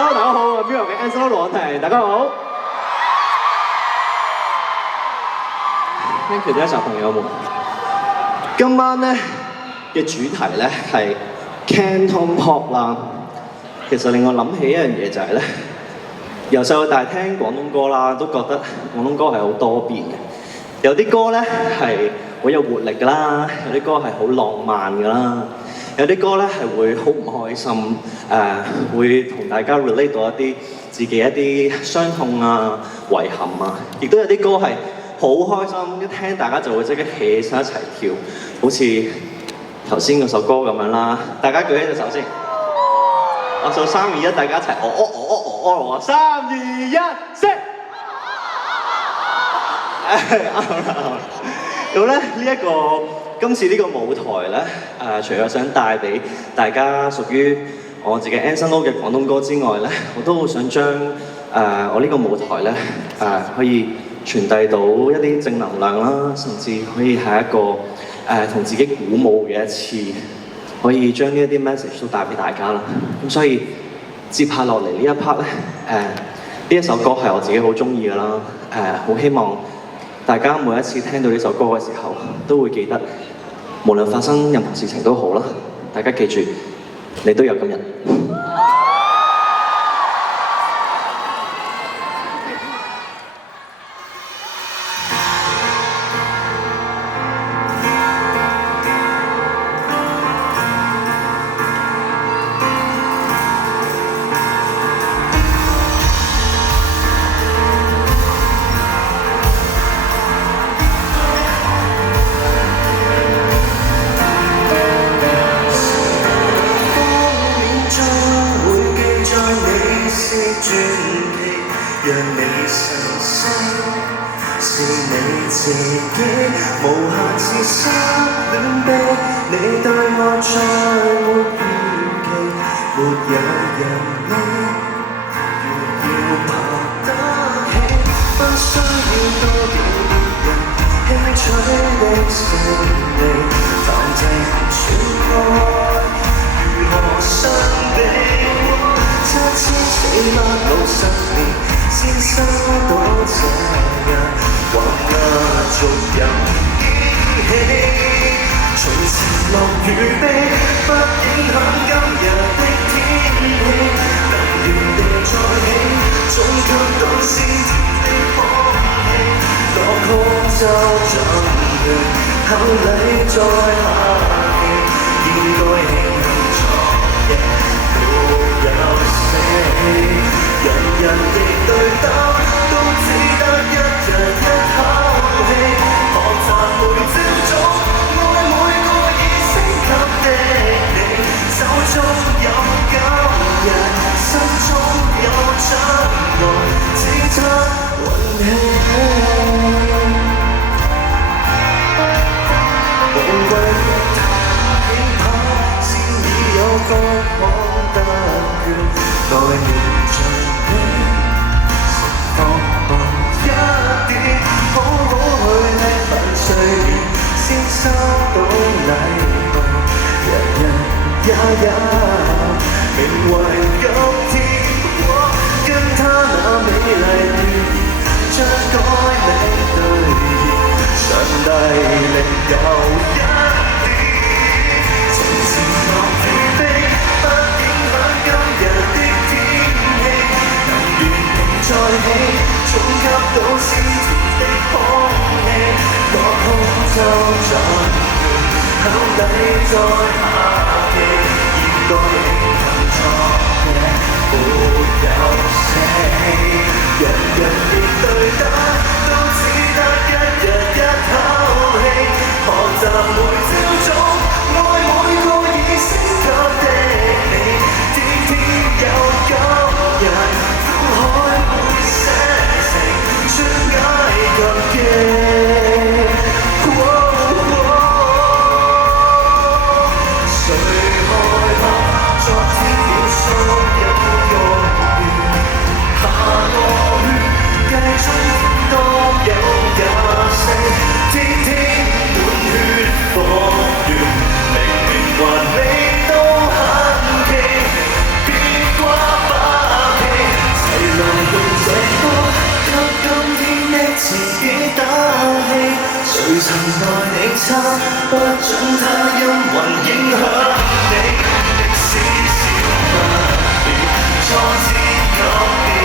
Hello， 大家好，我係 Mirror 嘅 Anson 羅安婷，大家好。Thank you， 啲小朋友們。今晚咧嘅主題咧係 Canton Pop 啦。其實令我諗起一樣嘢就係咧，由細到大聽廣東歌啦，都覺得廣東歌係好多變嘅。有啲歌咧係好有活力㗎啦，有啲歌係好浪漫㗎啦。有啲歌咧係會好唔開心，會同大家 relate 到一啲自己一啲傷痛啊、遺憾啊，亦都有啲歌係好開心，一聽大家就會即刻起起身一齊跳，好似頭先嗰首歌咁樣啦。大家舉起隻手先，我數3、2、1，大家一齊哦，3、2、1，識。咁咧呢一個今次呢個舞台咧，除咗想帶俾大家屬於我自己 Anson Lo 嘅廣東歌之外咧，我都好想將我呢個舞台咧可以傳遞到一啲正能量啦，甚至可以係一個同自己鼓舞嘅一次，可以將呢一啲 message 都帶俾大家啦。咁所以接下落嚟呢一 part 咧，呢一首歌係我自己好中意㗎啦，好希望大家每一次聽到呢首歌嘅時候，都會記得，無論發生任何事情都好啦，大家記住，你都有今日。曾愛你差，不准他因雲影響你，歷史笑話，錯知覺。